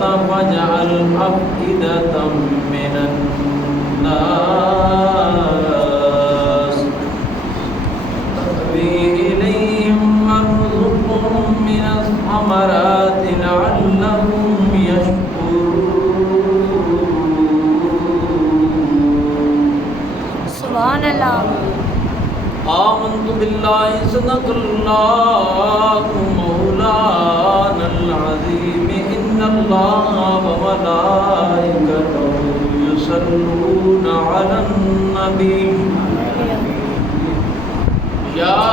فاجعل أفئدة من الناس تهوي إليهم وارزقهم من الثمرات لعلهم يشكرون. سبحان اللہ. آمنت بالله صدق الله مولانا العظيم إن الله وملائكته يصلون على النبي يا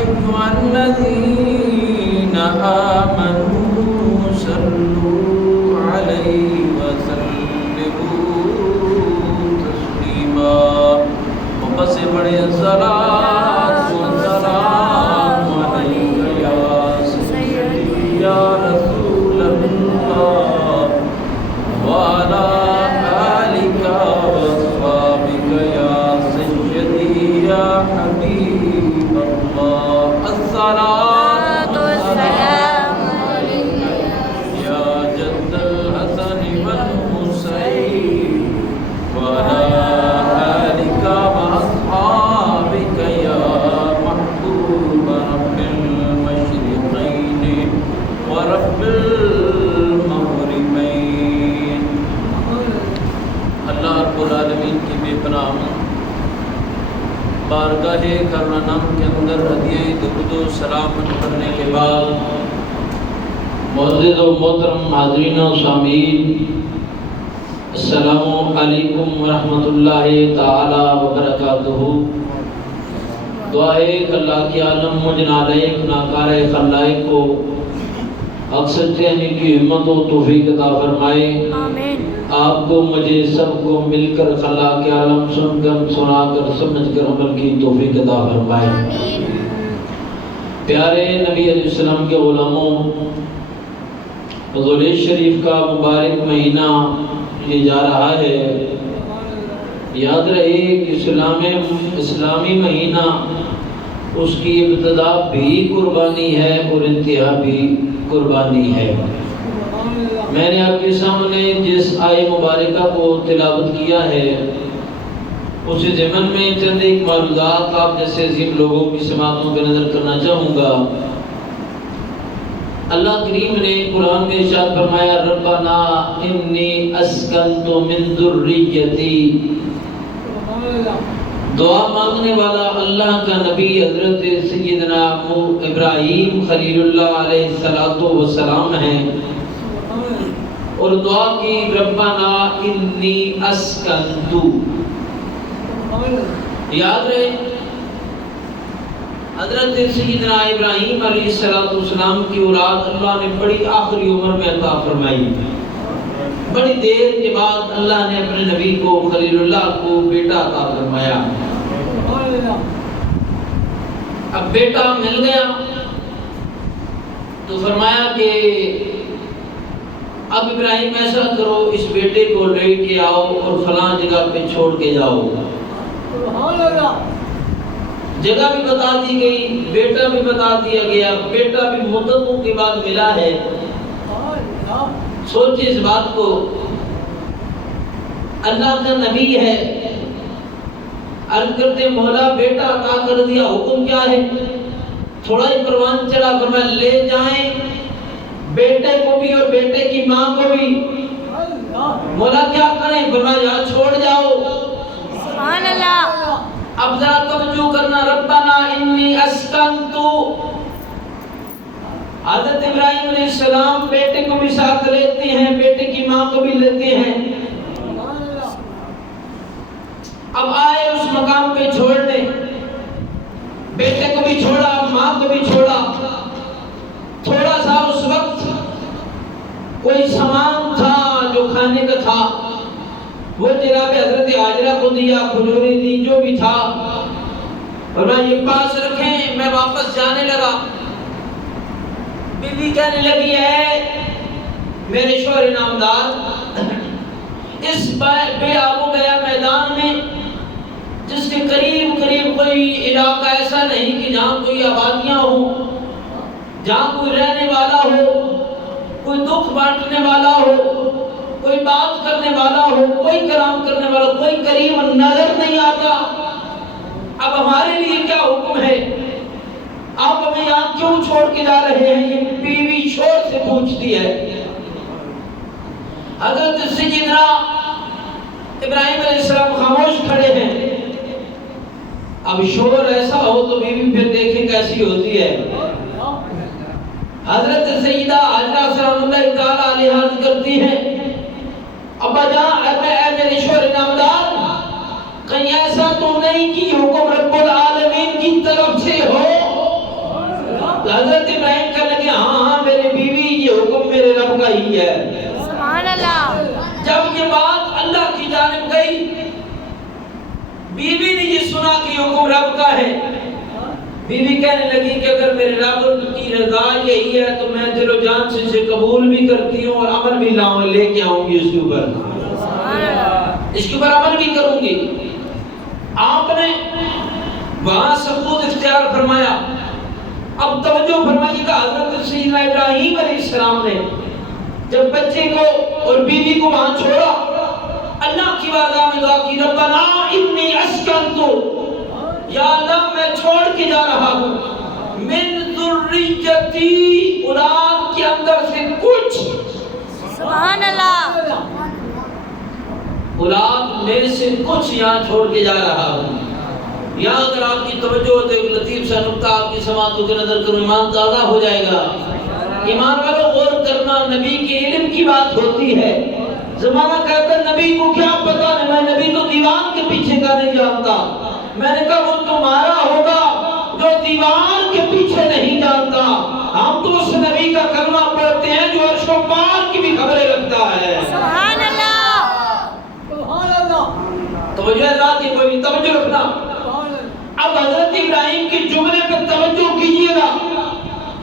أيها الذين آمنوا صلوا عليه وسلموا تسليما. بس بڑے صلاۃ و سلام علیک یا سیدی یا رسول اللہ وعلی آلک واصحابک یا سیدی یا حبیب اللہ. الصلاۃ والسلام علیک یا جد الحسن والحسین وعلی آلک وأصحابك يا محبوب رب المشرقين ورب المغربين. اللہ رب العالمین کی بے پناہ بارگاہ کرم کے اندر ہدیہ درود و سلام کرنے کے بعد معزز و محترم حاضرین و سامعین، السلام علیکم ورحمۃ اللہ تعالی وبرکاتہ. دعا ہے کہ اللہ کے عالم مجھ نالائق ناکار خلائق کو حق سچے ہونے کی ہمت و توفیق عطا فرمائے. آمین. آپ کو مجھے سب کو مل کر خلا کے عالم سن کر سنا کر سمجھ کر عمل کی توفیق عطا فرمائے. آمین. پیارے نبی علیہ السلام کے غلاموں، ذوالحج شریف کا مبارک مہینہ یہ جا رہا ہے. یاد رہے کہ اسلامی مہینہ اس کی ابتدا بھی قربانی ہے اور انتہا بھی قربانی ہے. میں نے آپ کے سامنے جس آیہ مبارکہ کو تلاوت کیا ہے اس ضمن میں چند ایک معلومات آپ جیسے عظیم لوگوں کی سماعتوں پہ نظر کرنا چاہوں گا. اللہ کریم نے قرآن میں ارشاد فرمایا ربنا انی اسکنت من ذریتی. دعا مانگنے والا اللہ کا نبی حضرت سیدنا ابراہیم خلیل اللہ علیہ السلام ہیں، اور دعا کی ربنا انی اسکنت. یاد رہے حضرت سیدنا ابراہیم علیہ السلام کی اولاد اللہ نے بڑی آخری عمر میں عطا فرمائی. بڑی دیر کے بعد اللہ نے اپنے نبی کو خلیل اللہ کو بیٹا عطا فرمایا. اب بیٹا مل گیا تو فرمایا کہ اب ابراہیم ایسا کرو اس بیٹے کو لے کے آؤ اور فلاں جگہ پہ چھوڑ کے جاؤ. جگہ بھی بتا دی گئی، بیٹا بھی بتا دیا گیا. بیٹا بھی مدتوں کے بعد ملا ہے. سوچے اس بات کو، اللہ کا نبی ہے، عرض کرتے مولا بیٹا عطا کر دیا، حکم کیا ہے؟ تھوڑا ہی پروان چلا، فرمایا لے جائیں بیٹے کو بھی اور بیٹے کی ماں کو بھی. مولا کیا کریں؟ فرمایا یہاں چھوڑ جاؤ. سبحان اللہ. اب ذرا توجہ کرنا، ربنا انی اسکنت. حضرت ابراہیم علیہ السلام بیٹے کو بھی ساتھ لیتے ہیں، بیٹے کی ماں کو بھی لیتے ہیں. اب آئے اس مقام پہ چھوڑنے، بیٹے کو بھی چھوڑا، ماں کو بھی چھوڑا. تھوڑا سا اس وقت کوئی سامان تھا جو کھانے کا تھا، وہ جناب حضرت حاجرہ کو دیا، کھجوریں دی، جو بھی تھا. فرمایا یہ پاس رکھیں، میں واپس جانے لگا. بیوی کہنے لگی ہے میرے شوہر نامدار، اس بے آب و گیا میدان میں جس کے قریب کوئی علاقہ ایسا نہیں کہ جہاں کوئی آبادیاں ہوں، جہاں کوئی رہنے والا ہو، کوئی دکھ بانٹنے والا ہو، کوئی بات کرنے والا ہو، کوئی کلام کرنے والا ہو، کوئی کریم نظر نہیں آتا۔ اب ہمارے لیے کیا حکم ہے؟ آپ ہمیں یہاں کیوں چھوڑ کے جا رہے ہیں؟ یہ بیوی شور سے پوچھتی ہے۔ حضرت سیدنا ابراہیم علیہ السلام خاموش کھڑے ہیں۔ اب شور ایسا ہو تو بیوی پھر دیکھیں کیسی ہوتی ہے۔ حضرت سیدہ حاجرہ سلام اللہ تعالیٰ علیہ عرض کرتی ہیں، ابا جان اے میرے شوہر نامدار، کہیں ایسا تو نہیں کہ حکم رب العالمین کی طرف سے ہو؟ حضرت ابراہیم کہنے لگے ہاں میرے بیوی یہ حکم میرے رب کا ہی ہے۔ سبحان اللہ۔ جب یہ بات اللہ کی جانب گئی، بیوی نے یہ سنا کہ حکم رب کا ہے، بیوی کہنے لگی کہ اگر میرے رب کی رضا یہی ہے تو میں دل و جان سے اسے قبول بھی کرتی ہوں اور عمل بھی لے کے آؤں گی اس کے اوپر، اس کے اوپر عمل بھی کروں گی۔ آپ نے وہاں ثبوت اختیار فرمایا۔ اب توجہ فرمائیے کہ حضرت سیدنا ابراہیم علیہ السلام نے جب بچے کو اور بیوی کو وہاں چھوڑا، اللہ کی بارگاہ میں دعا کی، ربنا انی اسکنتو، یا اللہ میں چھوڑ کے جا رہا ہوں، من ذریتی، اولاد کے اندر سے کچھ، سبحان اللہ، اولاد میں سے کچھ یہاں چھوڑ کے جا رہا ہوں۔ یہاں اگر آپ کی توجہ ہو تو ایک لطیف سا نکتہ آپ کی سماعتوں کے نظر کروں، ایمان تازہ ہو جائے گا۔ ایمان والو غور کرنا، نبی کے علم کی بات ہوتی ہے۔ زمانہ کہتا ہے نبی کو کیا پتا، میں نبی تو دیوان کے پیچھے کا نہیں جانتا۔ میں نے کہا وہ تمہارا ہوگا جو دیوان کے پیچھے نہیں جانتا، ہم تو اس نبی کا کلمہ پڑھتے ہیں جو عرش و پار کی بھی خبریں رکھتا ہے۔ سبحان اللہ، سبحان اللہ۔ توجہ ہے ذات کی، کوئی توجہ رکھنا۔ اب حضرت ابراہیم کے جملے پر توجہ کیجئے گا،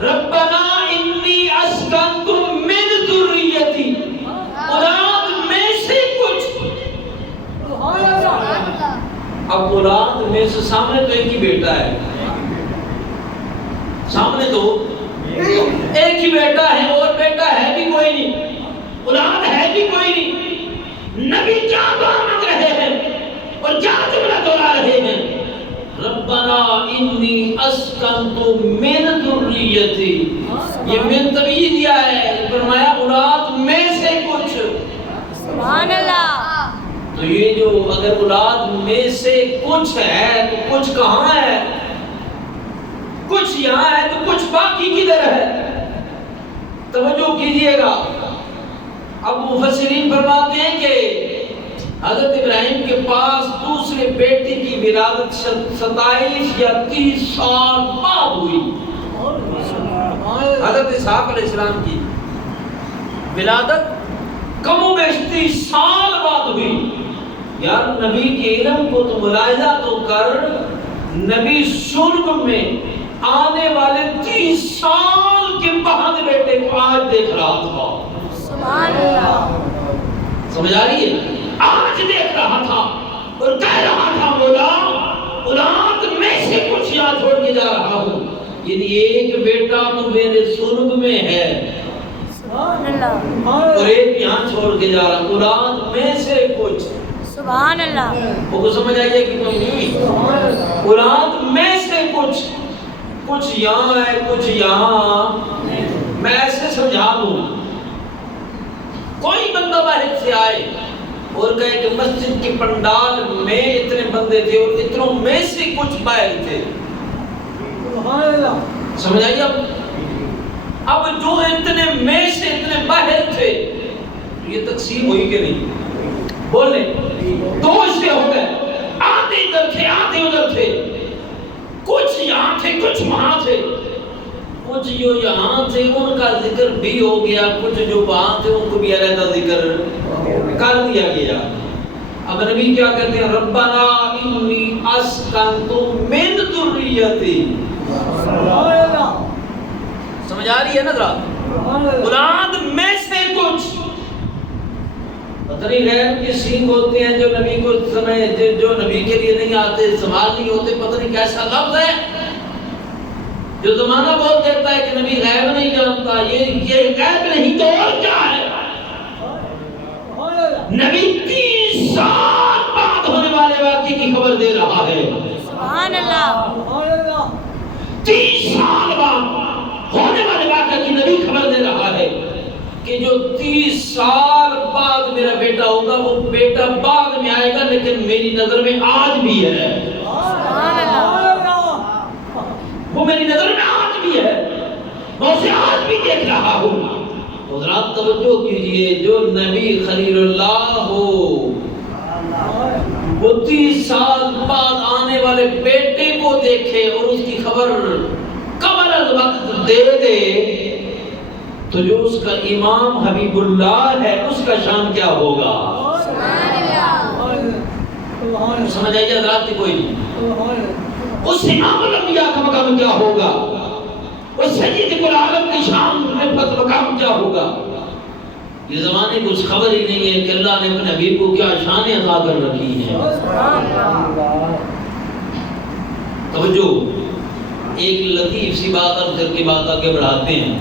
ربنا انی اسکنت من ذریتی، اولاد میں سے کچھ، اب اولاد میں سے سامنے تو ایک ہی بیٹا ہے، سامنے تو ایک ہی بیٹا ہے اور بیٹا ہے بھی کوئی نہیں، اولاد ہے بھی کوئی نہیں۔ نبی کیا دعا مانگ رہے ہیں اور کیا جملہ دہرا رہے ہیں؟ ربنا انی اسکنت من ذریتی، یہ من تبی دیا ہے، فرمایا اولاد میں سے کچھ، سبحان اللہ۔ تو یہ جو اگر اولاد میں سے کچھ ہے تو کچھ کہاں ہے؟ کچھ یہاں ہے تو کچھ باقی کدھر ہے؟ توجہ کیجئے گا۔ اب مفسرین فرماتے ہیں کہ حضرت ابراہیم کے پاس دوسرے بیٹے کی ولادت 27 یا 30 سال بعد ہوئی۔ حضرت اسحاق علیہ السلام کی ولادت کم و بیش 30 سال بعد ہوئی۔ یار نبی کے علم کو تو ملاحظہ تو کر، نبی سرگ میں آنے والے 30 سال کے بعد بیٹے کو آج دیکھ رہا تھا۔ سبحان اللہ، سمجھ آ رہی ہے؟ آج دیکھ رہا تھا اور کہہ رہا تھا مولا اولاد میں سے کچھ یہاں چھوڑ کے جا رہا ہوں، یعنی ایک بیٹا تو میرے سرگ میں ہے سبحان اللہ، اور ایک یہاں چھوڑ کے جا رہا ہوں، اولاد میں سے کچھ، سبحان اللہ، وہ کو سمجھ آئیے کہ نہیں؟ اولاد میں سے کچھ، کچھ یہاں ہے کچھ یہاں۔ میں ایسے سمجھا دوں، کوئی بندہ باہر سے آئے اور کہے کہ مسجد کے پنڈال میں اتنے بندے تھے اور اتنوں میں سے کچھ باہر تھے، سمجھ آئیے؟ اب جو اتنے میں سے اتنے باہر تھے یہ تقسیم ہوئی کہ نہیں؟ بولے دو حصے ہو گئے، آدھے ادھر تھے آدھے ادھر تھے، کچھ یہاں تھے کچھ وہاں تھے، کچھ جو یہاں تھے ان کا ذکر بھی ہو گیا، کچھ جو وہاں تھے ان کو بھی علیحدہ ذکر کر دیا گیا۔ اب نبی کیا کہتے ہیں؟ ربنا انی اسکنت من ذریتی، سمجھ آ رہی ہے نا ذرا؟ اولاد میں سے کچھ، پتہ نہیں غیر کے سینگ ہوتے ہیں جو نبی کو سمجھ، جو نبی کے لیے نہیں آتے، استعمال نہیں ہوتے، پتہ نہیں کیسا لفظ ہے جو زمانہ بول دیتا ہے کہ نبی غیب نہیں جانتا، یہ غیب نہیں تو اور کیا ہے؟ نبی 30 سال بعد ہونے والے واقعے کی خبر دے رہا ہے۔ سبحان اللہ 30 سال بعد ہونے والے واقعے کی نبی خبر دے رہا ہے کہ جو 30 سال بعد میرا بیٹا ہوگا وہ بیٹا بعد میں آئے گا، لیکن میری نظر میں آج بھی ہے۔ سبحان اللہ وہ میری نظر میں آج بھی ہے، میں اسے آج بھی دیکھ رہا ہوں۔ حضرات توجہ کیجئے، جو نبی خلیل اللہ ہو وہ 30 سال بعد آنے والے بیٹے کو دیکھے اور اس کی خبر قبل از وقت دے دے، تو جو اس کا امام حبیب اللہ ہے اس کا شان کیا ہوگا؟ سمجھ آئیے حضرات کی کوئی نہیں؟ اس امام الانبیاء کا مقام کیا ہوگا؟ اس سید العالم کی شان رفعت مقام کیا ہوگا؟ یہ زمانے کو اس خبر ہی نہیں ہے کہ اللہ نے اپنے حبیب کو کیا شانیں عطا کر رکھی ہیں۔ توجہ، ایک لطیف سی بات اب کر کے بات آگے بڑھاتے ہیں۔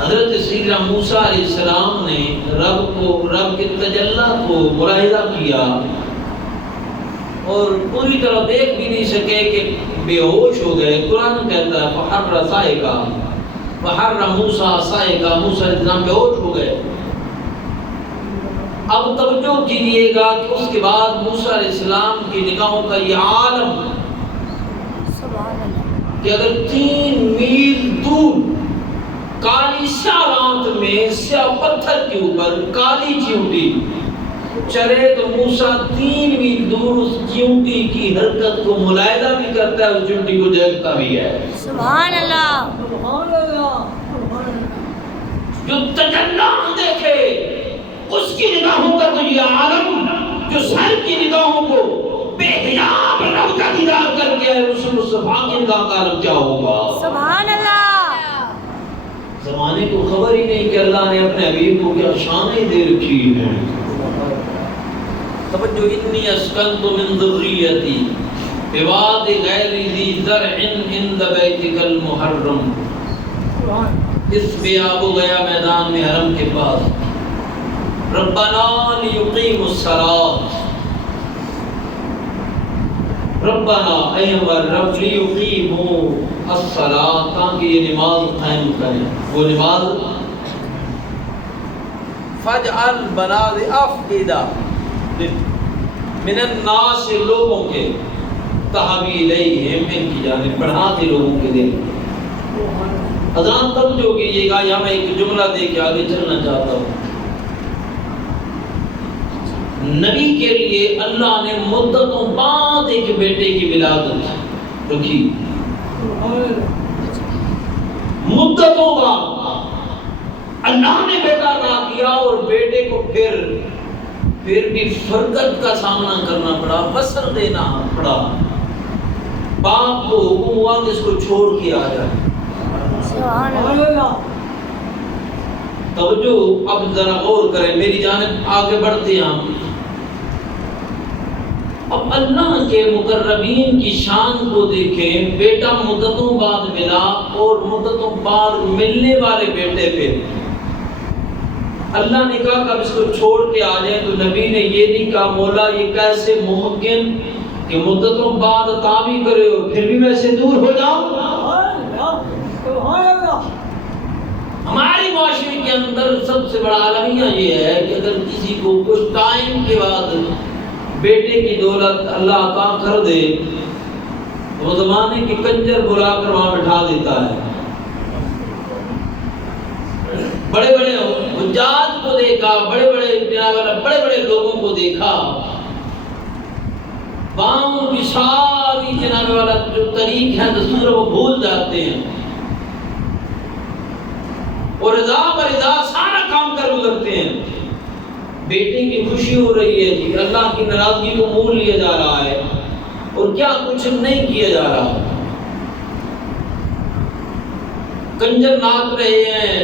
حضرت سیدنا موسیٰ علیہ السلام نے رب کے تجلی کو ملاحظہ کیا اور پوری طرح دیکھ بھی نہیں سکے کہ بے ہوش ہو گئے۔ قرآن کہتا ہے فحر صائقہ فحر موسیٰ صائقہ، موسیٰ علیہ السلام بے ہوش ہو گئے۔ اب توجہ کیجئے گا کہ اس کے بعد موسیٰ علیہ السلام کی نگاہوں کا یہ عالم کہ اگر 3 میل دور کالی سیاہ رات میں سیاہ پتھر کے اوپر کالی چیونٹی چلے تو موسیٰ 3 میل دور اس چیونٹی کی حرکت کو ملاحظہ بھی کرتا ہے، اس چیونٹی کو دیکھتا بھی ہے۔ سبحان اللہ جو تجلی دیکھے اس کی نگاہوں کا تو یہ عالم، جو سر کی نگاہوں کو بے حجاب رب کا دیدار کر کے رسول مصطفیٰ کی نگاہ کا عالم کیا ہوگا؟ سبحان اللہ زمانے کو خبر ہی نہیں کہ اللہ نے اپنے حبیب کو کیا شانیں دے رکھی ہیں۔ توجہ، انی اسکنت من ذریتی بواد غیر ذی زرع عند بیتک المحرم، اس پہ آب گیا میدان میں حرم کے پاس، ربنا لیقیموا الصلاۃ، ربنا اے ہمارے رب لیقیموا الصلاۃ، تاکہ یہ نماز قائم کریں۔ وہ نماز فجعل بنا دے افئدہ من الناس، لوگوں کے تحوی الیہم، ان کی جانب بڑھا دے لوگوں کے دل۔ حضرات توجہ کیجیے گا، یہاں میں ایک جملہ دے کے آگے چلنا چاہتا ہوں۔ نبی کے لیے اللہ نے مدتوں بعد ایک بیٹے کی ولادت رکھی، مدتوں بعد اللہ نے بیٹا عطا کیا، اور بیٹے کو پھر بھی فرقت کا سامنا کرنا پڑا، وصل دینا پڑا۔ باپ کو حکم ہوا کہ اس کو چھوڑ کے آ جائے۔ سبحان اللہ توجہ، اب ذرا غور کریں، میری جانب آگے بڑھتے ہیں ہم۔ اب اللہ کے مقربین کی شان کو دیکھیں، بیٹا مدتوں بعد ملا اور مدتوں بعد ملنے والے بیٹے پہ اللہ نے کہا کہ اب اس کو چھوڑ کے آ جائیں، تو نبی نے یہ نہیں کہا مولا یہ کیسے ممکن کہ مدتوں بعد عطا بھی کرے اور پھر بھی میں سے دور ہو جاؤں۔ ہماری معاشرے کے اندر سب سے بڑا المیہ یہ ہے کہ اگر کسی کو کچھ ٹائم کے بعد بیٹے کی دولت اللہ عطا کر دے تو وہ زمانے کے کنجر بلا کر وہاں بٹھا دیتا ہے۔ بڑے بڑے حجاج کو دیکھا، بڑے بڑے لوگوں کو دیکھا، وہاں کی ساری جناب والا جو طریق ہے دستور وہ بھول جاتے ہیں اور رضا برضا سارا کام کر گزرتے ہیں۔ بیٹے کی خوشی ہو رہی ہے جی، اللہ کی ناراضگی کو مول لیا جا رہا ہے اور کیا کچھ نہیں کیا جا رہا، کنجر ناچ رہے ہیں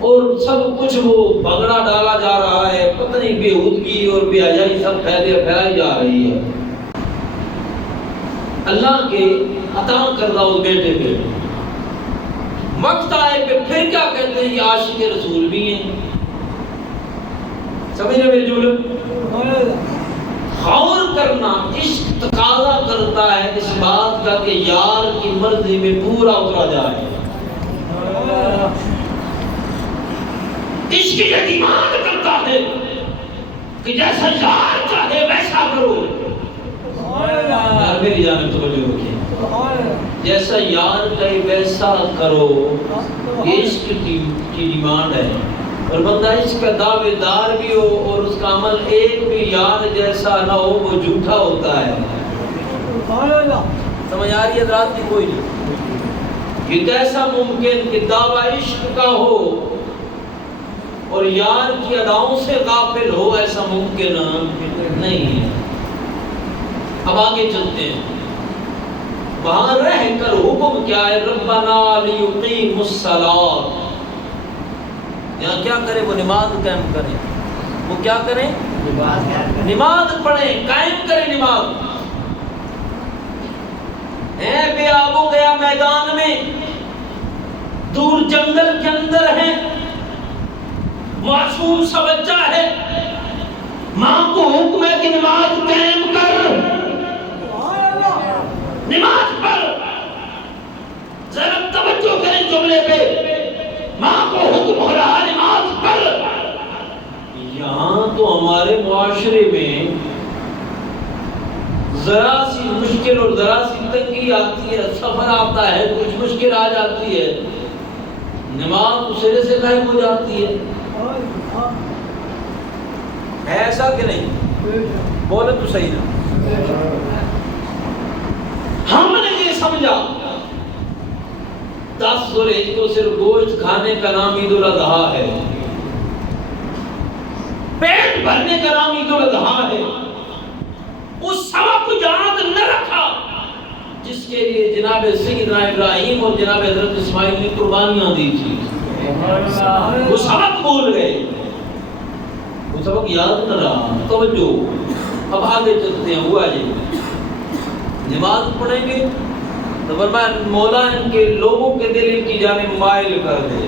اور سب کچھ وہ بھنگڑا ڈالا جا رہا ہے، پتہ نہیں بےہودگی اور بے حیائی سب پھیلائی جا رہی ہے۔ اللہ کے عطا کردہ اس بیٹے پہ، وقت آئے پہ پھر کیا کہتے ہیں؟ یہ عاشق رسول بھی ہیں. سمجھ رہے میرے جملے؟ غور کرنا. عشق تقاضا کرتا ہے اس بات کا کہ یار کی مرضی میں پورا اترا جائے. عشق یہ ڈیمانڈ کرتا ہے کہ جیسا یار چاہے ویسا کرو. یار میری جانب توجہ رکھیں، جیسا یار چاہے ویسا کرو، یہ عشق کی ڈیمانڈ ہے. اور بندہ عشق کا دعوے دار بھی ہو اور اس کا عمل ایک بھی یار جیسا نہ ہو، وہ جھوٹا ہوتا ہے. سمجھ آ رہی ہے حضرات کی؟ کوئی نہیں. یہ کیسا ممکن کہ دعویٰ عشق کا ہو اور یار کی اداؤں سے غافل ہو؟ ایسا ممکن نہیں ہے. اب آگے چلتے ہیں. وہاں رہ کر حکم کیا ہے؟ ربنا لیقیم الصلاۃ. یہاں کیا کرے؟ وہ نماز قائم کریں. وہ کیا کریں؟ نماز پڑھیں، قائم کریں نماز. بے آب و گیا میدان میں، دور جنگل کے اندر ہے، معصوم سا بچہ ہے، ماں کو حکم ہے کہ نماز قائم کر، نماز پڑھ. ذرا توجہ کریں جملے پہ. ماں کو حکم ہو رہا نماز پڑھ. یہاں تو ہمارے معاشرے میں ذرا سی مشکل اور ذرا سی تنگی آتی ہے، سفر آتا ہے، کچھ مشکل آ جاتی ہے، نماز سرے سے غائب ہو جاتی ہے. ایسا کہ نہیں؟ بولے تو صحیح نا. ہم نے یہ سمجھا 10 ذوالحجہ کو صرف گوشت کھانے کا نام عید الاضحیٰ ہے، پیٹ بھرنے کا نام عید الاضحیٰ ہے. اس سبق کو یاد نہ رکھا جس کے لیے جناب سیدنا ابراہیم اور جناب حضرت اسماعیل نے قربانیاں دی تھی. وہ سبق بھول گئے، وہ سبق یاد نہ رہا. توجہ. اب آگے چلتے ہیں. ہوا جی نماز پڑھیں گے تو فرمایا مولا ان کے لوگوں کے دل ان کی جانب مائل کر دے.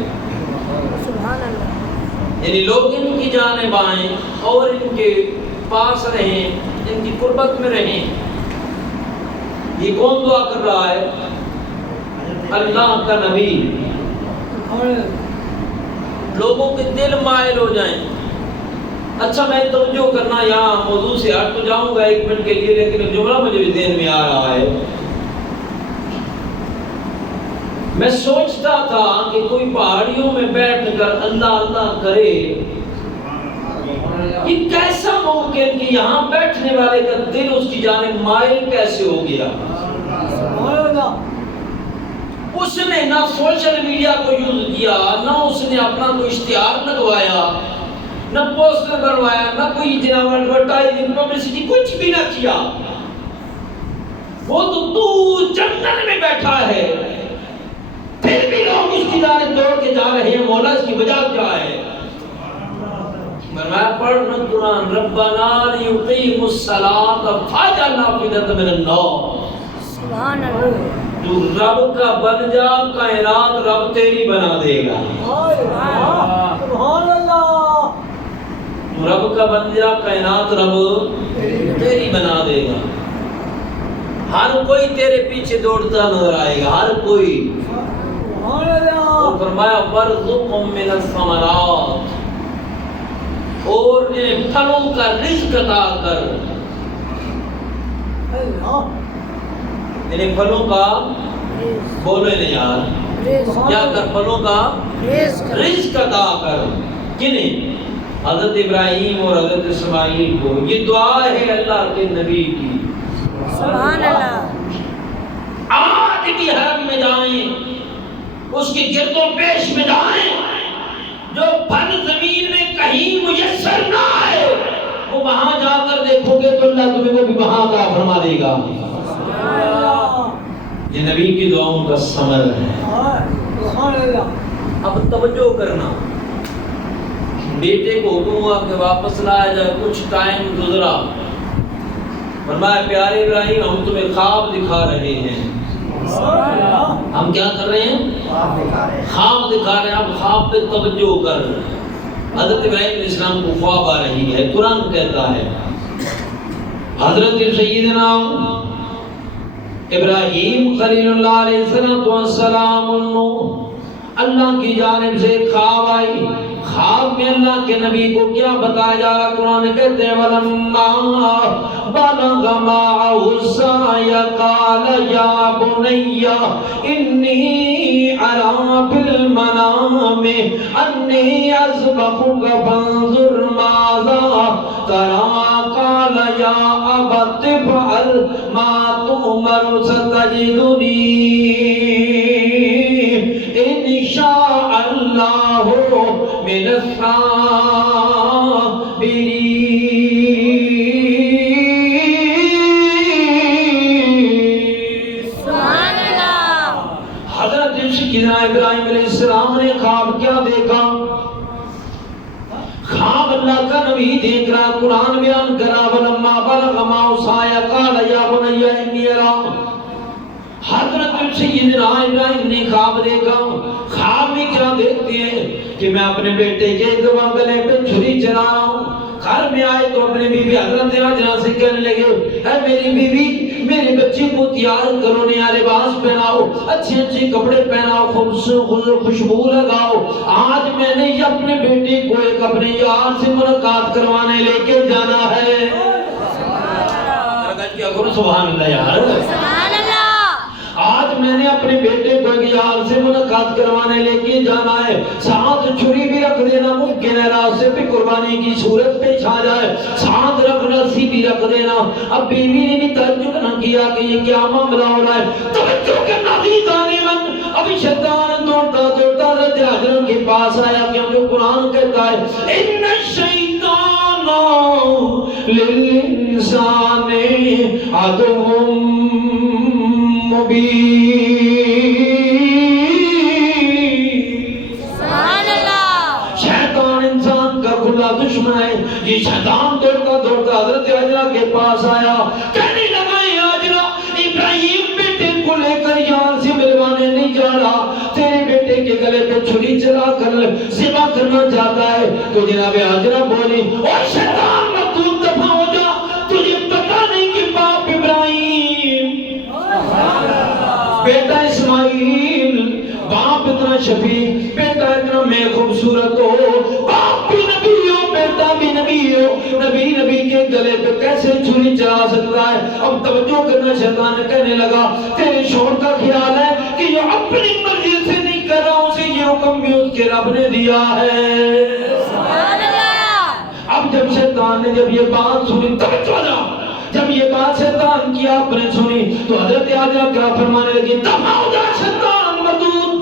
یعنی لوگ ان کی جانب آئیں اور ان کے پاس رہیں، ان کی قربت میں رہیں. یہ کون دعا کر رہا ہے؟ اللہ کا نبی. لوگوں کے دل مائل ہو جائیں. اچھا میں توجہ کرنا، یہاں موضوع سے ہٹ تو جاؤں گا 1 منٹ کے لیے، لیکن ایک جملہ مجھے بھی ذہن میں آ رہا ہے. میں سوچتا تھا کہ کوئی پہاڑیوں میں بیٹھ کر اللہ اللہ کرے، یہ کیسا ممکن کہ یہاں بیٹھنے والے کا دل اس کی جانب مائل کیسے ہو گیا؟ اس نے نہ سوشل میڈیا کو یوز کیا، نہ اس نے اپنا کوئی اشتہار لگوایا، نہ پوسٹر بنوایا، نہ کوئی جناب ایڈورٹائزنگ پبلسٹی، کچھ بھی نہ کیا. وہ تو جنگل میں بیٹھا ہے، پھر بھی لوگ اس کی جانب دوڑ کے جا رہے ہیں. مولا اس کی وجہ کیا ہے؟ فرمایا پڑھنا قرآن. ربنا لیقیم الصلاۃ فاجعل افئدۃ من الناس. سبحان اللہ. تو رب کا بن جا، کائنات رب تیری بنا دے گا. سبحان اللہ. تو رب کا بن جا، کائنات رب تیری بنا دے گا. ہر کوئی تیرے پیچھے دوڑتا نظر آئے گا، ہر کوئی. اور فرمایا وَارْزُقْهُم مِّنَ الثَّمَرَاتِ، اور انہیں پھلوں کا رزق عطا کر. انہیں پھلوں کا، بولے نہیں یار، کیا کر؟ پھلوں کا رزق عطا کر. کنہیں؟ حضرت ابراہیم اور حضرت اسماعیل کو. یہ دعا ہے اللہ کے نبی کی. سبحان اللہ. آج بھی حرم میں جائیں، اس کے گرد و پیش میں جائیں، جو پھل زمین میں کہیں میسر نہ آئے، وہ وہاں جا کر دیکھو گے تو اللہ تمہیں کو بھی وہاں عطا فرما دے گا. یہ نبی کی دعاؤں کا ثمر ہے. اب توجہ کرنا. بیٹے کو حکم ہوا کہ واپس لایا جائے. کچھ ٹائم گزرا، فرمایا پیارے ابراہیم ہم تمہیں خواب دکھا رہے ہیں. ہم کیا کر رہے ہیں؟ خواب دکھا رہے ہیں. اب خواب پہ توجہ کر. حضرت ابراہیم علیہ السلام کو خواب آ رہی ہے. قرآن کہتا ہے حضرت سیدنا ابراہیم خلیل اللہ علیہ السلام اللہ کی جانب سے خواب آئی. خواب میں اللہ کے نبی کو کیا بتایا جا رہا؟ قرآن کہتے ہیں وَلَمَّا بَلَغَ مَعَهُ السَّعْيَ قَالَ يَا بُنَيَّ إِنِّي أَرَىٰ فِي الْمَنَامِ أَنِّي أَذْبَحُكَ فَانظُرْ مَاذَا تَرَىٰ قَالَ يَا أَبَتِ افْعَلْ مَا تُؤْمَرُ سَتَجِدُنِي إِنْ شَاءَ اللَّهُ من الصابرين. سبحان اللہ. حضرت سیدنا ابراہیم علیہ السلام نے خواب کیا دیکھا؟ خواب اللہ کا نبی دیکھ رہا. قرآن بیان کرا وَلَمَّا بَلَغَ مَعَهُ السَّعْيَ قَالَ يَا بُنَيَّ إِنِّي أَرَىٰ. حضرت سیدنا ابراہیم نے خواب دیکھا. خواب میں کیا دیکھتے ہیں کہ میں اپنے بیٹے کے گلے پہ چھری چلا رہا ہوں. گھر میں آئے تو اپنے بیوی حضرت ہاجرہ سے کہنے لگے اے میری بیوی میرے بچے کو تیار کرو, نیا لباس پہناؤ, اچھے اچھے کپڑے پہناؤ, خوشبو لگاؤ. آج میں نے اپنے بیٹے کو ایک اپنے یار سے ملاقات کروانے لے کے جانا ہے. کیا کرو سبحان اللہ یار. سبحان اللہ. آج میں نے اپنے بیٹے کو یار سے ملاقات کروانے لے کے جانا ہے. ساتھ چھری بھی رکھ دینا, ممکن ہے راستے پہ قربانی کی صورت پیش آ جائے. ساتھ رکھ رسی بھی رکھ دینا. اب بیوی نے بھی تعجب نہ کیا کہ یہ کیا معاملہ ہو رہا ہے. توجہ کرنا بھی جانے من. ابھی شیطان دوڑتا دوڑتا حضرت ہاجرہ کے پاس آیا کیونکہ قرآن کہتا ہے ان الشیطان للانسان عدو سبحان اللہ. شیطان انسان کا کھلا دشمن ہے. یہ شیطان دوڑتا دوڑتا حضرت ہاجرہ کے پاس آیا. کہنے لگا اے ہاجرہ ابراہیم بیٹے کو لے کر یہاں سے ملوانے نہیں جا رہا, تیرے بیٹے کے گلے پہ چھری چلا کر ذبح کرنا چاہتا ہے. تو جناب ہاجرہ بولی اے شیطان مردود دفع ہو جا, تجھے پتہ نہیں کہ باپ ابراہیم بیٹا اسماعیل باپ اتنا شفیق, بیٹا اتنا میں خوبصورت ہو, باپ بھی نبی ہو بیٹا بھی نبی ہو, نبی کے گلے پہ کیسے چھری چلا سکتا ہے. اب توجہ کرنا. شیطان کہنے لگا تیرے شوہر کا خیال ہے کہ یہ اپنی مرضی سے نہیں کر رہا, اسے یہ حکم بھی اس کے رب نے دیا ہے. سبحان اللہ. اب جب شیطان نے جب یہ بات سنی, توجہ, جب یہ بات شیطان کی آپ نے سنی تو حضرت ہاجرہ کیا فرمانے لگی دفع ہو جا شیطان مردود.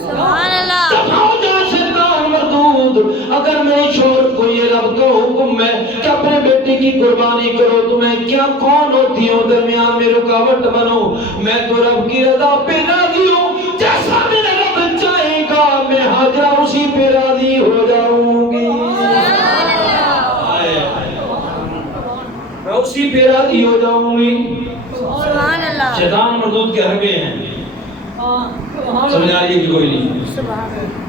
سبحان اللہ. دفع ہو جا شیطان مردود. اگر میرے شوہر کو یہ رب کا حکم ہے کہ اپنے بیٹے کی قربانی کرو تو میں کیا کون ہوتی ہوں درمیان میں رکاوٹ بنو. میں تو رب کی رضا پہ راضی ہوں, جیسا میرا رب چاہے گا میں ہاجرہ اسی پہ راضی ہو جاؤں گی. میں اسی پہ راضی ہو جاؤں گی. سبحان اللہ. شیطان مردود کے حربے ہیں, سمجھ آ رہی ہے کہ کوئی نہیں. سبحان اللہ.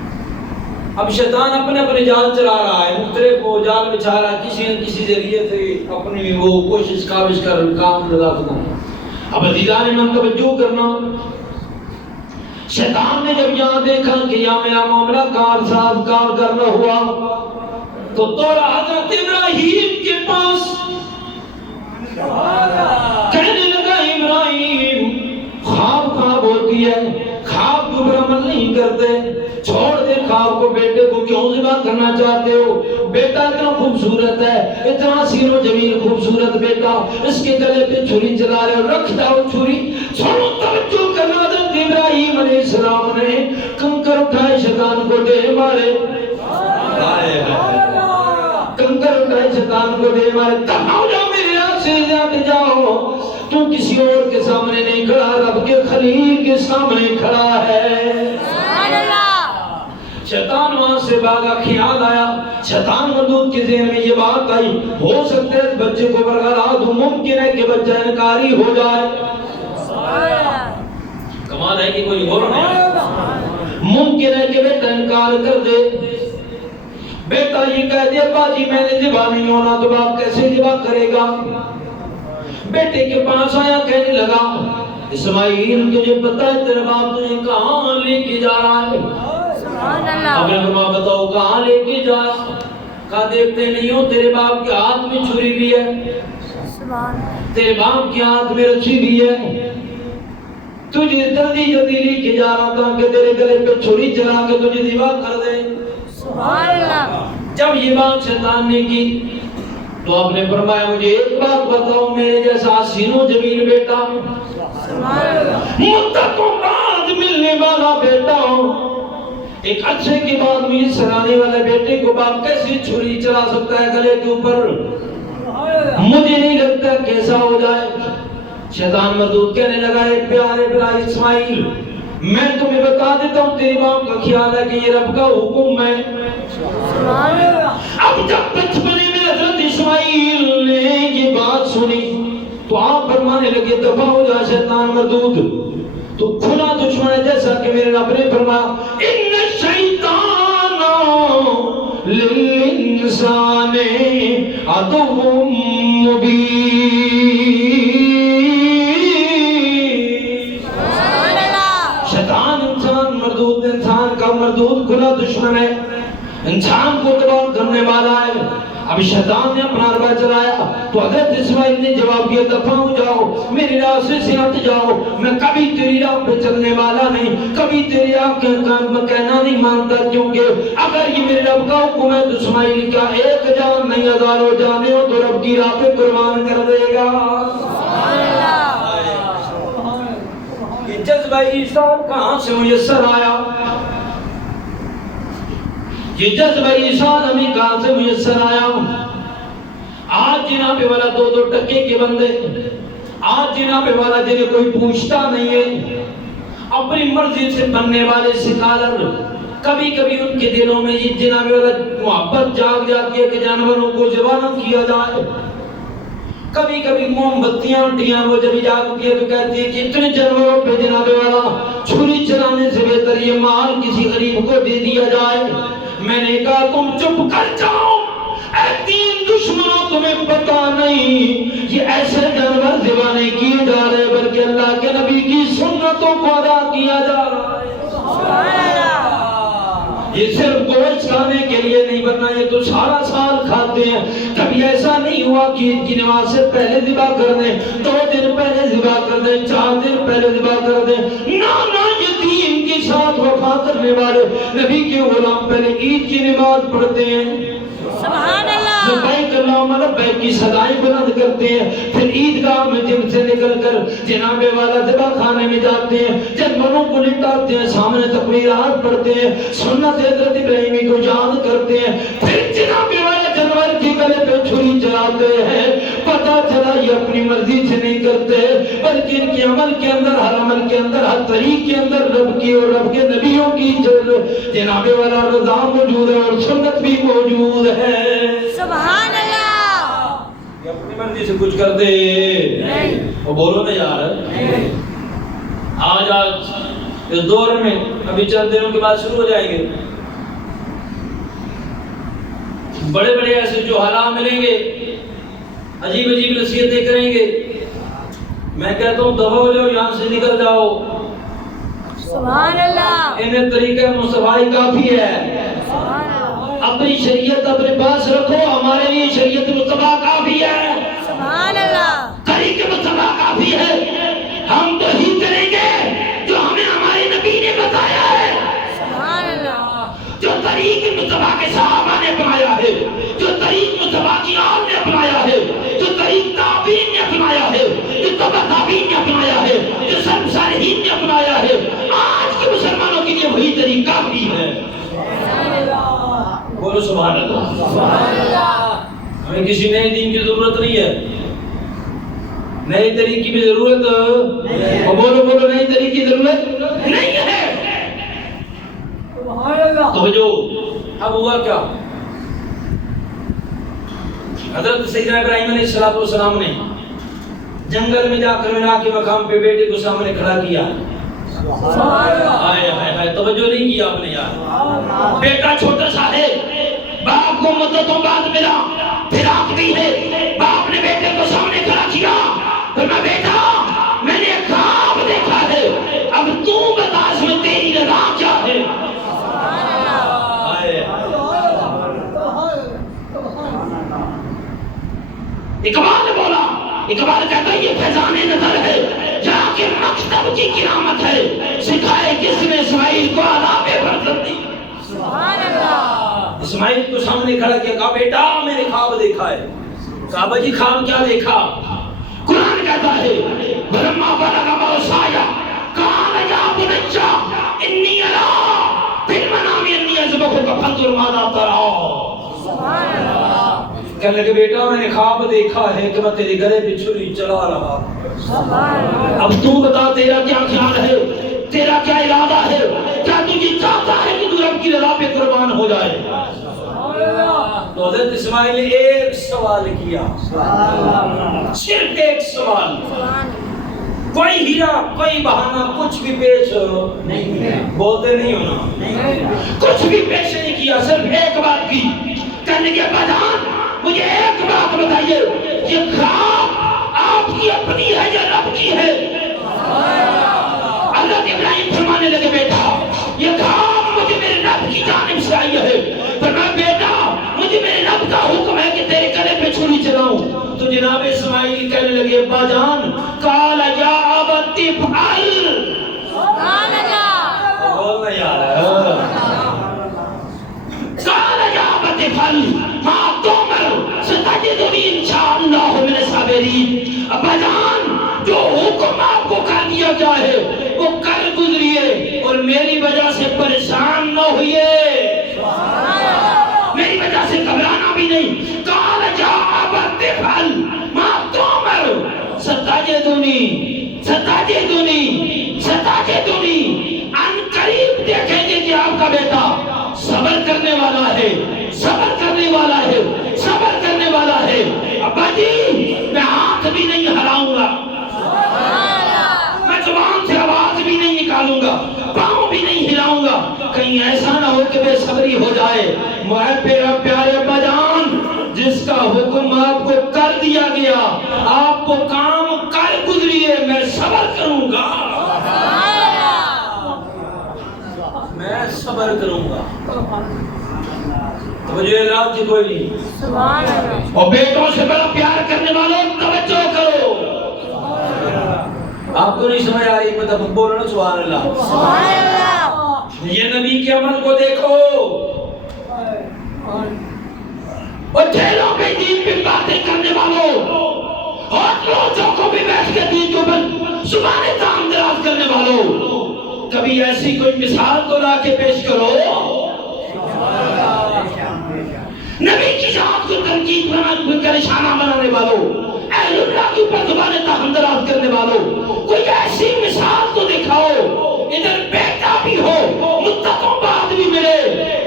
اب شیطان اپنے اپنے جال چلا رہا ہے, مختلف کو جال بچھا رہا ہے, کسی نہ کسی ذریعے سے اپنی وہ کوشش کاوش کر کام لگا سکتا. اب عزیزان من توجہ کرنا. شیطان نے جب یہاں دیکھا کہ یہاں میرا معاملہ کار کرنا ہوا تو دوڑا حضرت ابراہیم کے پاس. کہنے لگا ابراہیم خواب ہوتی ہے, خواب کے اوپر عمل نہیں کرتے, چھوڑ دے خواب کو. بیٹے کو کیوں ذبح کرنا چاہتے ہو؟ بیٹا اتنا خوبصورت ہے, اتنا سیر و جمیل خوبصورت بیٹا, اس کے گلے پہ چھری چلا رہے ہو, رکھ جاؤ چھری. سنو توجہ کرنا. حضرت ابراہیم علیہ السلام نے کنکر اٹھائے, شیطان کو دے مارے. کنکر اٹھائے, شیطان کو دے مارے. دفع ہو جاؤ میرے ہاتھ سے, جاتے جاؤ. تو کسی اور کے سامنے نہیں کھڑا, رب کے خلیل کے سامنے کھڑا ہے. سبحان اللہ. شیطان وہاں سے بھاگا. خیال آیا, شیطان مردود کے ذہن میں یہ بات آئی, ہو سکتا ہے بچے کو برقرار دوں, ممکن ہے کہ بچہ انکاری ہو جائے. کمال ہے کہ کوئی غور نہیں آیا. ممکن ہے کہ بیٹا انکار کر دے, بیٹا یہ کہہ دے باجی میں نے ذبح نہیں ہونا, تو باپ کیسے ذبح کرے گا؟ بیٹے کے پاس آیا کہنے لگا اسماعیل تجھے پتا ہے تیرا باپ تجھے کہاں لے کے جا رہا ہے؟ سبحان اللہ. اب نے فرمایا بتاؤ کہاں لے کے جا؟ کہا دیکھتے نہیں ہو تیرے باپ کے ہاتھ میں چھری بھی ہے, سبحان اللہ. تیرے باپ کے ہاتھ میں رچی بھی ہے, تجھے جلدی جلدی لے کے جا رہا تھا کہ تیرے گلے پہ چھری چلا کے تجھے ذبح کر دے. سبحان اللہ. جب یہ بات شیطان نے کی تو آپ نے فرمایا مجھے ایک بات بتاؤ, میرے جیسا سینو جمیل بیٹا, سبحان اللہ. مدتوں بعد ملنے والا بیٹا, ایک اچھے کی بات مجھے سنانے والے بیٹے کو باپ کیسے چھری چلا سکتا ہے گلے کے اوپر؟ مجھے نہیں لگتا کیسا ہو جائے. شیطان مردود کہنے لگا اے پیارے بھائی اسماعیل, میں تمہیں بتا دیتا ہوں تیرے باپ کا خیال ہے کہ یہ رب کا حکم ہے. سبحان اللہ. اب جب بچپنے میں حضرت اسماعیل نے یہ بات سنی تو آپ فرمانے لگے دفع ہو جا شیطان مردود, تو کھلا دشمن ہے, جیسا کہ میرے رب نے فرمایا ان الشیطان للانسان عدو مبین. شیطان انسان مردود, انسان کا مردود کھلا دشمن ہے, انسان کو تباہ کرنے والا ہے. اب شیطان نے اپنا حربہ چلایا تو حضرت اسماعیل نے جواب دیا دفع ہو جاؤ, میری راستے سے ہٹ جاؤ, میں کبھی تیری راہ پہ چلنے والا نہیں, کبھی تیری راہ کہنا نہیں مانتا, کیونکہ اگر یہ میرے رب کا حکم ہے تو اسماعیل کا ایک جان نہیں ہزاروں جانے ہو تو رب کی راہ پہ قربان کر دے گا. یہ جذبہ ایثار کہاں سے میسر آیا؟ یہ جذبہ ایثار ہمیں کہاں سے میسر آیا؟ آج جناب والا 2 ٹکے کے بندے, آج جناب والا جنہیں کوئی پوچھتا نہیں ہے, اپنی مرضی سے بننے والے سکالر, کبھی کبھی ان کے دلوں میں یہ جناب والا محبت جاگ جاتی ہے کہ جانوروں کو ذبح نہ کیا جائے. کبھی کبھی موم بتیاں اٹھیاں وہ جب جاگتی ہے تو کہتی ہے کہ اتنے جانوروں پہ جناب والا چھری چلانے سے بہتر یہ مال کسی غریب کو دے دیا جائے. میں نے کہا تم چپ کر جاؤ, اے 3 دشمنوں تمہیں پتا نہیں یہ ایسے جانور ذبح نہیں کیے جا رہے بلکہ اللہ کے نبی کی سنتوں کو ادا کیا جا رہا ہے. سبحان اللہ. یہ صرف گوشت کھانے کے لیے نہیں بننا, یہ تو سارا سال کھاتے ہیں. کبھی ایسا نہیں ہوا کہ عید کی نماز سے پہلے ذبح کر دیں, 2 دن پہلے ذبح کر دیں, 4 دن پہلے ذبح کر دیں. نہ یہ دین کے ساتھ وفا کرنے والے نبی کے غلام پہلے عید کی نماز پڑھتے ہیں, سبحان اللہ. لبیک اللہم لبیک کی صدائیں بلند کرتے ہیں, پھر عیدگاہ میں جن سے نکل کر جناب والا ذبح خانے میں جاتے ہیں, جانوروں کو لٹاتے ہیں, سامنے تکبیرات پڑھتے ہیں, سنت حضرت ابراہیمی کو یاد کرتے ہیں, پھر جناب والا جانور کے گلے پہ چھری چلاتے ہیں. پتہ چلا یہ اپنی مرضی سے نہیں کرتے بلکہ ان کے عمل کے اندر, ہر عمل کے اندر, ہر طریق کے اندر رب کی اور رب کے نبیوں کی جناب والا رضا موجود ہے اور سنت بھی موجود ہے. سبحان اللہ. یہ اپنی مرضی سے کچھ کر دے وہ بولو نا یار. آج اس دور میں ابھی چند دنوں کے بعد شروع ہو جائیں گے بڑے بڑے ایسے جو حالات ملیں گے, عجیب عجیب نصیحتیں کریں گے. میں کہتا ہوں دفع ہو جاؤ, یہاں سے نکل جاؤ. سبحان اللہ. انہیں طریقہ مصطفی کافی ہے. سبحان اللہ. اپنی شریعت اپنے پاس رکھو, ہمارے لیے شریعت مصطفی کافی ہے. سبحان اللہ. طریقہ مصطفی کافی ہے. ہم تو ہی کریں گے جو ہمیں ہمارے نبی نے بتایا ہے. سبحان اللہ. جو طریق مصطفیٰ کے صحابہ نے اپنایا ہے, جو طریق مصطفیٰ کی آل نے اپنایا ہے, جو طریق تابعین نے اپنایا ہے, جو تبع تابعین نے اپنایا ہے, جو سلف صالحین نے اپنایا ہے, آج کے مسلمانوں کے لیے وہی طریق کافی ہے. بولو سبحان اللہ. سبحان اللہ. ہمیں کسی نئے دین کی ضرورت نہیں ہے, نئے طریق کی بھی ضرورت, اور بولو نئے طریق کی ضرورت نہیں ہے. تو جو اب ہوا کیا, حضرت سیدنا ابراہیم علیہ السلام نے جنگل میں جا کر مینا کے مقام پہ بیٹے کو سامنے کھڑا کیا. ہائے ہائے ہائے توجہ نہیں کی آپ نے یار. بیٹا چھوٹا سا ہے, باپ کو مدتوں بعد ملا, پھر آپ بھی ہے, باپ نے بیٹے کو سامنے کھڑا کیا, فرمایا بیٹا میں نے ایک خواب دیکھا ہے, اب تو بتا اس میں تیری رضا کیا ہے. اقبال بولا, اقبال کہتا ہے یہ فیضان نظر ہے جا کے مکتب کی کرامت ہے, سکھائے کس نے اسماعیل کو آداب فرزندی. اسماعیل کو سامنے کھڑا کیا, کہا بیٹا میں نے خواب دیکھا ہے. کہا بھائی خواب کیا دیکھا؟ قرآن کہتا ہے بلما بلغ موسایا قال یا بنی انی ارا فی المنام انی اذبحک فانظر ماذا تری. سبحان اللہ. کہنے لگے بیٹا میں نے خواب دیکھا ہے کہ میں تیرے گلے پہ چھری چلا رہا. اب تو بتا تیرا کیا خیال ہے, تیرا کیا ارادہ ہے, کیا تجھے چاہتا ہے کہ تو رب کی رضا پہ قربان ہو جائے؟ تو حضرت اسماعیل نے ایک سوال کیا, صرف ایک سوال, کوئی ہیرا کوئی بہانہ کچھ بھی پیش نہیں, بولتے نہیں ہونا, کچھ بھی پیش نہیں کیا, صرف ایک بات کی. کہنے کے بدان مجھے ایک بات بتائیے, یہ خواب آپ کی اپنی ہے یا رب کی ہے؟ حضرت ابراہیم فرمانے لگے بیٹا یہ خواب مجھے میرے رب کی جانب سے آئی ہے. فرمایا بیٹا مجھے میرے رب کا حکم ہے کہ تیرے گلے پہ چھری چلاؤں. تو جناب اسماعیل کہنے لگے ابا جان قال یا ابت افعل. سبحان اللہ. بولنا یار, قال یا ابت افعل ما تؤمر ستجدنی انشاءاللہ من الصابرین. ابا جان جو حکم آپ کو کر دیا جائے وہ کر گزریے اور میری وجہ سے پریشان نہ ہوئیے, میری وجہ سے گھبرانا بھی نہیں. قال یا ابت افعل ما تؤمر ستجدنی ان قریب دیکھیں گے کہ آپ کا بیٹا صبر کرنے والا ہے, صبر کرنے والا ہے, صبر کرنے والا ہے. ابا جی میں ہاتھ بھی نہیں ہلاؤں گا, میں زبان سے آواز بھی نہیں نکالوں گا, پاؤں بھی نہیں ہلاؤں گا, کہیں ایسا نہ ہو کہ بے صبری ہو جائے. میرا پیارے ابا جان جس کا حکم آپ کو کر دیا گیا آپ کو کام کر گزریے, میں صبر کروں گا, میں صبر کروں گا. توجہ رات کی کوئی نہیں. اور بیٹوں سے بڑا پیار کرنے والوں توجہ کرو. آپ کو نہیں سمجھ آ رہی مطلب بولنا سبحان اللہ. سبحان اللہ. یہ نبی کے عمل کو دیکھو, اور ٹھیلوں پہ دین پہ باتیں کرنے والوں اور لوچوں کو بھی بیٹھ کے دین کے اوپر زبانیں تام دراز کرنے والوں, کبھی ایسی کوئی مثال تو لا کے پیش کرو. نبی کی ذات کو تنقید بنا کر نشانہ بنانے والوں, اہل اللہ کے اوپر زبانیں تام دراز کرنے والوں, کوئی ایسی مثال تو دکھاؤ ادھر بیٹا بھی ہو, مدتوں بعد بھی ملے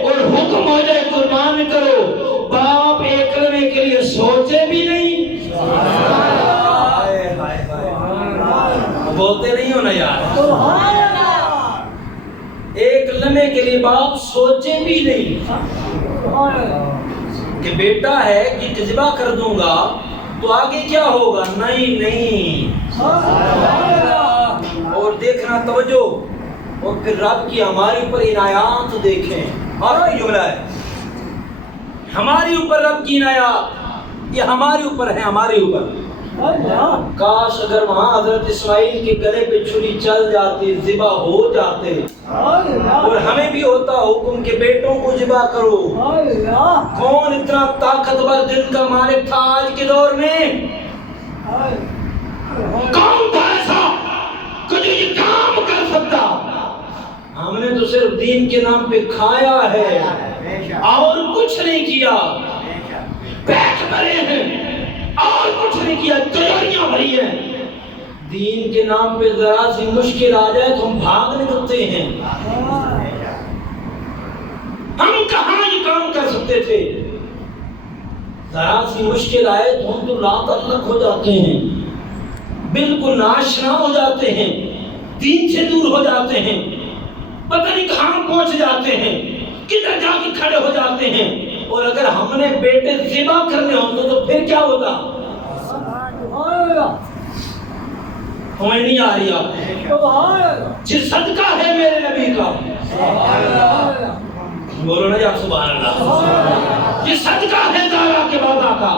اور حکم ہو جائے قربان کرو. باپ ایک لمحے کے لیے سوچے بھی نہیں, بولتے نہیں ہو نا یار, ایک لمحے کے لیے باپ سوچے بھی نہیں کہ بیٹا ہے کہ جذبہ کر دوں گا تو آگے کیا ہوگا. نہیں نہیں. اور دیکھنا توجہ, اور پھر رب کی ہمارے اوپر عنایات دیکھیں. آخری جملہ ہے ہماری اوپر رب کی عنایات, یہ ہمارے اوپر ہے, ہمارے اوپر. کاش اگر وہاں حضرت اسماعیل کے گلے پہ چھری چل جاتی, ذبح ہو جاتے, اور ہمیں بھی ہوتا حکم کہ بیٹوں کو ذبح کرو. کون اتنا طاقتور دل کا مالک تھا آج کے دور میں؟ کون تھا ایسا کہ جو یہ کام کر سکتا؟ ہم نے تو صرف دین کے نام پہ کھایا ہے اور کچھ نہیں کیا, پیٹ بھرے ہیں اور کچھ نہیں کیا, تیاریاں بھری ہیں. دین کے نام پہ ذرا سی مشکل آ جائے تو ہم بھاگ نکلتے ہیں. ہم کہاں یہ کام کر سکتے تھے؟ ذرا سی مشکل آئے تو ہم تو لا تعلق ہو جاتے ہیں, بالکل ناشنا ہو جاتے ہیں. دین سے دور ہو جاتے ہیں، پتہ نہیں کہاں پہنچ جاتے ہیں، کدھر جا کے کھڑے ہو جاتے ہیں. اور اگر ہم نے بیٹے ذبح کرنے ہوتے تو پھر کیا ہوتا؟ ہمیں نہیں آ رہی آپ جس صدقہ ہے میرے نبی کا، بولو نا یا سبحان اللہ. یہ صدقہ ہے زارا کے بابا کا،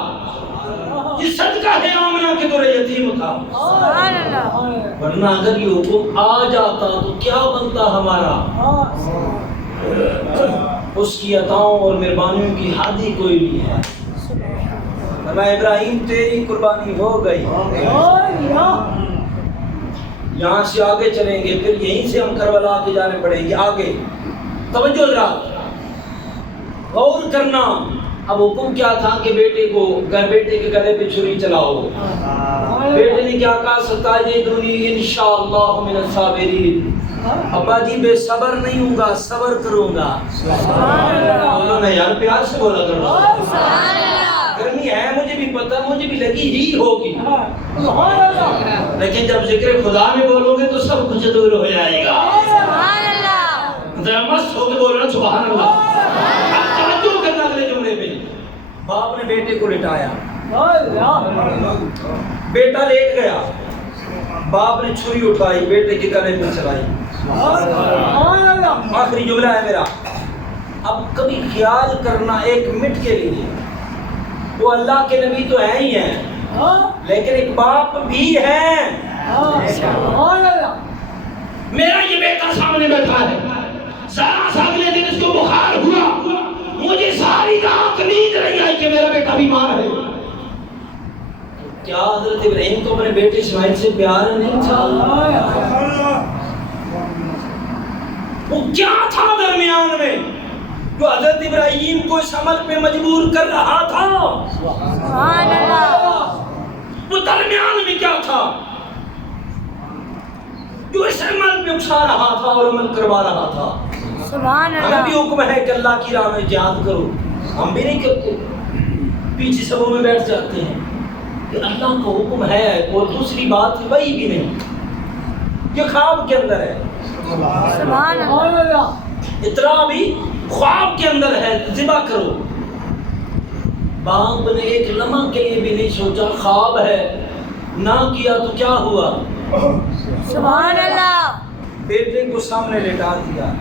یہ صدقہ ہے آمنہ کے دور یتیم کا. سبحان اللہ. ورنہ اگر یہ حکم آ جاتا تو کیا بنتا ہمارا؟ اس کی عطاؤں اور مہربانیوں کی حد ہی کوئی نہیں ہے. فرمایا ابراہیم تیری قربانی ہو گئی. یہاں سے آگے چلیں گے، پھر یہیں سے ہم کربلا کے جانے پڑیں گے. آگے توجہ ذرا غور کرنا. اب حکم کیا تھا کہ بیٹے کے گلے پہ چھری چلاؤ. بیٹے نے کیا کہا؟ ستجدنی انشاءاللہ من الصابرین. ابا جی بے صبر نہیں ہوں گا، صبر کروں گا. بولو نا یار، پیار سے بولا کرو. گرمی ہے مجھے بھی پتہ، مجھے بھی لگی ہی ہوگی، لیکن جب ذکر خدا میں بولو گے تو سب کچھ دور ہو جائے گا. ذرا مست ہو کے بولنا سبحان اللہ. اب توجہ کرنا اگلے جملے پہ. باپ نے بیٹے کو لٹایا، بیٹا لیٹ گیا، باپ نے چھری اٹھائی، بیٹے کے گلے پہ چلائی. آخری جملہ ہے میرا. اب کبھی خیال کرنا ایک منٹ کے لیے، وہ اللہ کے نبی تو ہیں ہی ہیں، لیکن ایک باپ بھی ہیں. میرا یہ بیٹا سامنے بیٹھا ہے، ذرا سا اگلے دن اس کو بخار ہوا، مجھے ساری رات نیند نہیں آئی کہ میرا بیٹا بیمار ہے. کیا حضرت ابراہیم کو اپنے بیٹے اسماعیل سے پیار نہیں تھا؟ وہ کیا تھا درمیان میں جو حضرت ابراہیم کو اس عمل پہ مجبور کر رہا تھا؟ سبحان اللہ. وہ درمیان میں کیا تھا جو اس عمل پہ اکسا رہا تھا اور عمل کروا رہا تھا؟ سبحان ہمیں بھی اللہ. حکم ہے کہ اللہ کی راہ میں جہاد کرو، ہم بھی نہیں کرتے، پیچھے سبوں میں بیٹھ جاتے ہیں. کہ اللہ کا حکم ہے اور دوسری بات وہی بھی نہیں، یہ خواب کے اندر ہے. سبحان اللہ. اطلاع بھی خواب کے اندر ہے، ذبح کرو. باپ نے ایک لمحہ کے لیے بھی نہیں سوچا خواب ہے، نہ کیا تو کیا ہوا؟ سبحان اللہ. بیٹے کو سامنے لٹا دیا.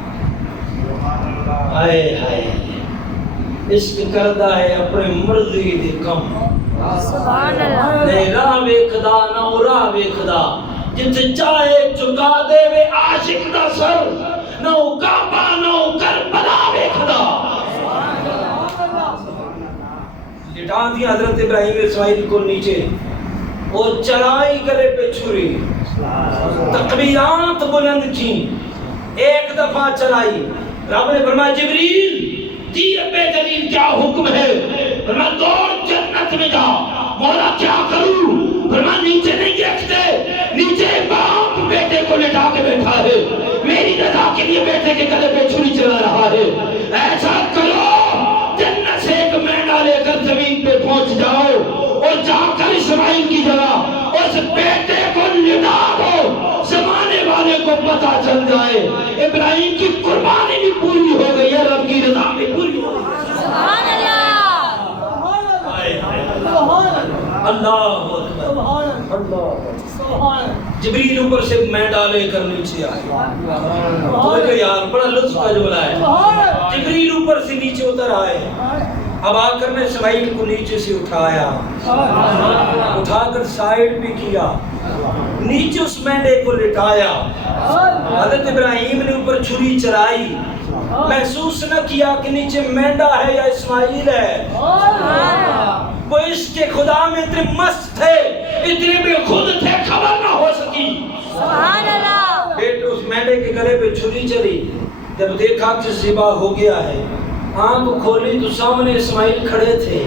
ہائے ہائے، عشق کردا ہے اپنے مرضی دے کم. سبحان اللہ. نہ راہ ویکھدا نہ راہ ویکھدا، جتھے چاہے چکا دے وے عاشق دا سر، نہ کعبہ نہ کربلا ویکھدا. لٹا دیا حضرت ابراہیم اسماعیل کو نیچے اور چلائی گلے پہ چھری. تکبیرات بلند کی، ایک دفعہ چلائی. رب نے فرمایا جبریل جی رب جلیل کیا حکم ہے؟ فرمایا دوڑ جنت میں جا. مولا کیا کروں؟ فرمایا نیچے نہیں دیکھتے، نیچے باپ بیٹے کو لٹا کے بیٹھا ہے، میری رضا کے لیے بیٹے کے گلے پہ چھری چلا رہا ہے. ایسا کرو جنت سے ایک مینڈا لے کر زمین پہ پہنچ جاؤ اور جا کر اسماعیل کی جگہ اس بیٹے کو لٹا دو، زمانے والے کو پتا چل جائے ابراہیم کی قربانی بھی پوری ہو گئی ہے، رب کی رضا بھی پوری ہو گئی. سبحان اللہ. اللہ جبریل اوپر سے مینڈا لے کر نیچے آئے. تو یار بڑا لطف کا جملہ ہے. جبریل اوپر سے نیچے اتر آئے. اب آ کر نے اسماعیل کو نیچے سے اٹھایا، اٹھا کر سائیڈ بھی کیا، نیچے اس مینڈے کو لٹایا. حضرت ابراہیم نے اوپر چھری چلائی، محسوس نہ کیا کہ نیچے مینڈا ہے یا اسماعیل ہے. وہ عشق کے خدا میں اتنے مست تھے، اتنے بے خود تھے، خبر نہ ہو سکی. سبحان اللہ. بیٹے اس مینڈے کے گلے پہ چھری چلی. جب دیکھا کہ ذبح ہو گیا ہے، آنکھ کھولی تو سامنے اسماعیل کھڑے تھے.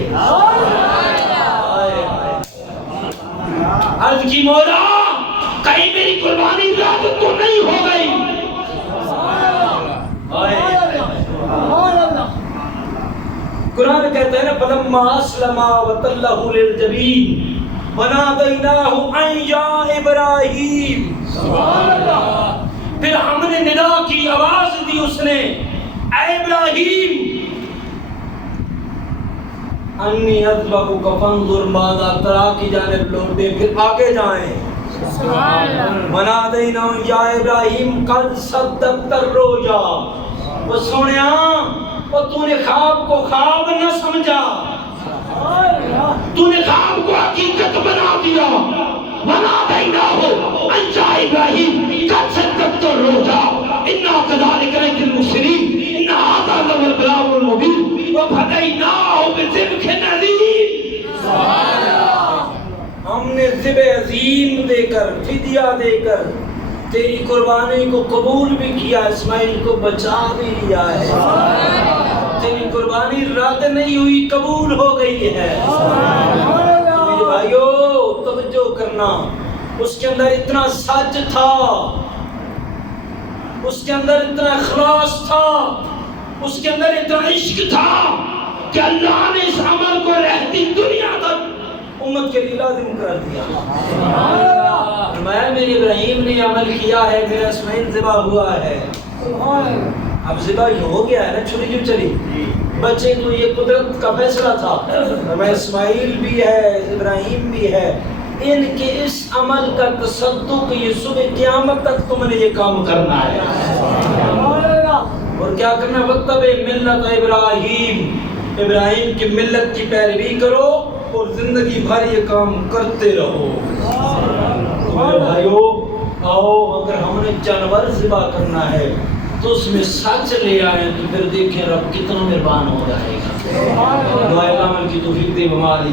عرض کی مولا کہیں میری قربانی رات تو نہیں ہو گئی؟ قرآن کہتا ہے نا فلما اسلما وتلہ للجبین ونادیناہ ان یا ابراہیم. پھر ہم نے ندا کی آواز دی، اس نے اے ابراہیم انی اذبحک فانظر ماذا تری کی جانب لوٹے، پھر آگے جائیں سبحان اللہ ونادینا یا ابراہیم قد صدقت الرؤیا، وہ سنیا اور تو نے خواب کو خواب نہ سمجھا، تو نے خواب کو حقیقت بنا دیا، ونادیناہ ان یا ابراہیم قد صدقت الرؤیا انا کذلک نجزی المحسنین ان ھذا لہو البلاء المبین وفدیناہ بذبح عظیم۔ ہم نے ذبح عظیم دے کر، فدیہ دے کر تیری قربانی کو قبول بھی کیا، اسماعیل کو بچا بھی لیا ہے، تیری قربانی رد نہیں ہوئی، قبول ہو گئی ہے۔ میرے بھائیو توجہ کرنا، اس کے اندر اتنا سچ تھا، اس کے اندر اتنا اخلاص تھا، اس کے اندر اتنا عشق تھا کہ اللہ نے اس عمل کو رہتی دنیا تک امت کے لیے لازم کر دیا۔ میرے ابراہیم نے عمل کیا ہے، میرا اسماعیل ذبح ہوا ہے، اب ذبح ہو گیا ہے نا، چھری کیوں چلی؟ بچے تو یہ قدرت کا فیصلہ تھا، میں اسماعیل بھی ہے، ابراہیم بھی ہے، ان کے اس عمل کا تصدق یہ صبح قیامت تک تم نے یہ کام کرنا ہے، اور کیا کرنا؟ وَاتَّبِعْ مِلَّةَ ابراہیم، ابراہیم کی ملت کی پیروی کرو اور زندگی بھر یہ کام کرتے رہو۔ میرے بھائیو آؤ، اگر ہم نے جانور ذبح کرنا ہے تو اس میں سچ لے آئیں تو پھر دیکھیں رب کتنا مہربان ہو جائے گا۔ دعائے عمل کی توفیق دے ہماری۔